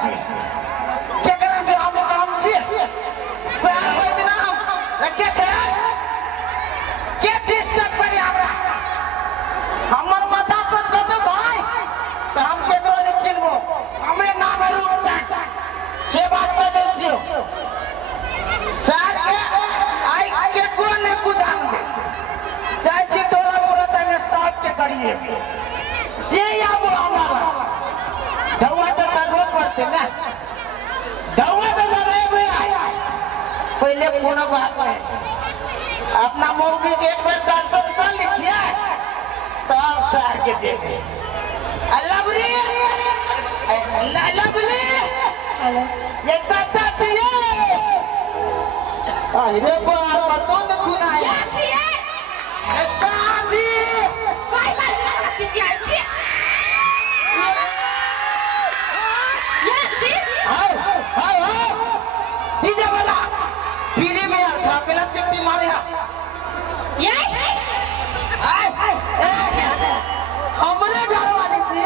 छी के करे से हम काम छी साहब इतना रखे छे के डिस्टर्ब करी हमरा हमर माथा से कतो भाई तो हम के तो नहीं चिन्हबो हमें नाम रूप चाचा से बात कर दे छियो चार के आई के कोन ने कुदान दे चाहे छी टोला मोरा संगे साफ के करिए जे आबो हमारा ढौआ तो सर्वो करते ना ढौआ तो जरे भैया पहले कोनो बात है अपना मौके के एक बार दर्शन कर लीजिए तब सार के जेबे लवली लवली ये कहता चाहिए अरे बाबा तो न सुनाया चाहिए काजी भाई भाई चीज आई डीजे वाला पीरे में अच्छा पहला सिटी मारे ये हमरे घर वाली थी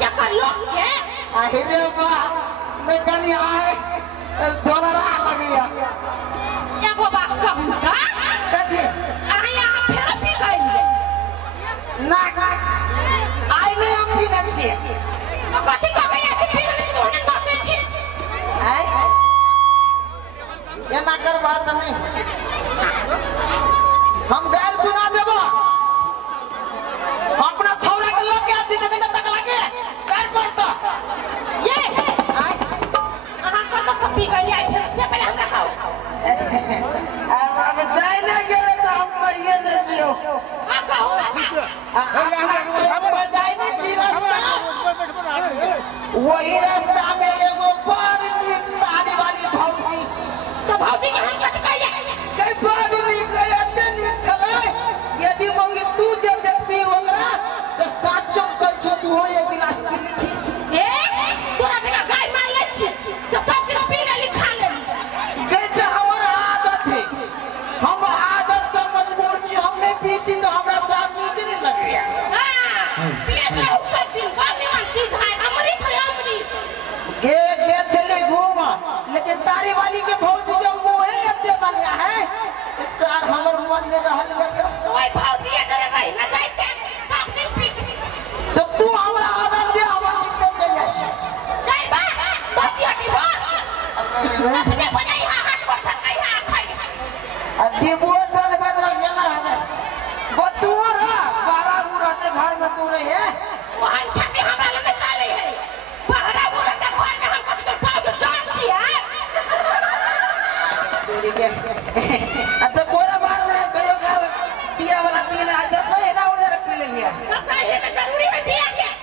क्या कर लो ये अरे बा मैं कनी आए दोनों रात लगी क्या वो बात कब का कभी अरे यहाँ फिर भी गई ना आई नहीं हम भी नक्शे तो कथी का गया थी फिर भी छोड़ने नाते छी ये ना कर बात नहीं हम गैर सुना देबो अपना छोरा के लोग क्या चीज के तक लगे गैर पर तो ये कहां का तो कपी गई आई फिर से पहले हमरा कहो अब जाए ना गेले तो हम कहिए दे छियो हां कहो हम जाए ना जी रास्ता वही रास्ता में एगो पार आने वाली भौजी तो भौजी के हाथ कट गई कई पार नहीं गए नहीं चले यदि मंगी तू जब देखती होगा तो सात चौकल छो तू हो एक गिलास पी लिखी तोरा जगह गाय मान ले छी से सब चीज पी ले लिखा ले गई तो हमारा आदत है हम आदत से मजबूर छी हम नहीं पीची तो हमरा साथ नींद नहीं लगे हां पिए तो सब दिन खाने वाली चीज है अमृत है अमृत ये चले घूम लेकिन तारी वाली के भौजी के मुंह लेते बनिया है सर हमर मन ने रहल गया ओए भौजी जरे रही ना जाते सब दिन पी तो तू हमरा आदत दे हमर कितने चल जाई बा तो दिया हो अपने बनाई हाथ को छकाई हाथ खाई अब डिबो दल बदल गेला है वो तू रा 12 मुरते घर में तू रही है वहां छके हमरा लगे चले है 12 मुरते घर में हम कभी तो खाओ तो जान छी है अच्छा पूरा बार में कयो गाल पिया वाला पीले आज जैसे है ना उधर पी ले लिया ऐसा है तो जरूरी है पिया के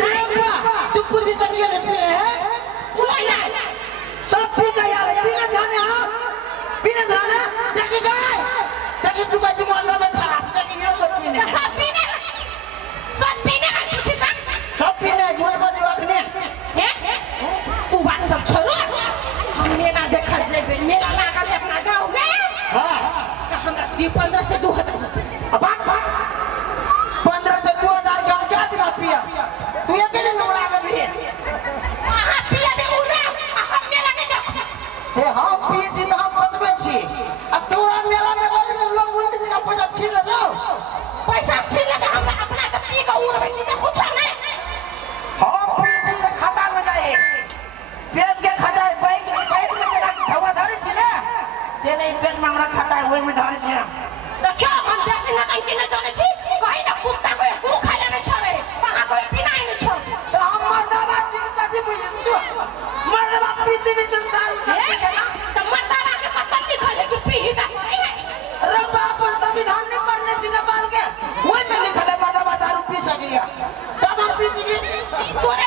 रे बा तू पूछी चलिए ले पिए है बुलाई ना सब पी गया यार पीना जाने हां पीना जाने जगी गए तू बाजी मारना में खराब जगी ये सब पीने का पूछी तक सब पीने जोर बजे रखने है तू बात सब छोड़ो हम मेला देखा जेबे मेला लागल है अपना गांव में हां हमरा 15 से 2000 अब 15 से 2000 का क्या दिला पिया तू ये के लिए उड़ा में भी वहां पिया दे उड़ा हम मेला में देखो ए हां पी जी तो हम बतबे छी अब तू मेला में बोले लोग उल्टी जगह पैसा छीन ले जाओ पैसा छीन ले हम अपना तो पी का उड़ में चीज कुछ नहीं हां पी जी के खाता में जाए पेट के खाता है बैंक में जरा ढवा धरे छी ना ते नहीं पेट में हमरा खाता है वही में धरे छी तो क्या हम जैसे ना कहीं न जाने छी कहीं ना कुत्ता को मुंह खा लेने छोड़े कहां कोई पीना ही नहीं छोड़ तो हम मर्दावा छी कथि बुझिस तू मर्दावा पीते नहीं तो सारू चल के ना तो मर्दावा के कतल लिखल है कि पी का अरे बाप संविधान नहीं पढ़ने छी नेपाल के वही में लिखल है मर्दावा दारू पी सकिया तब हम पी सकी तोरे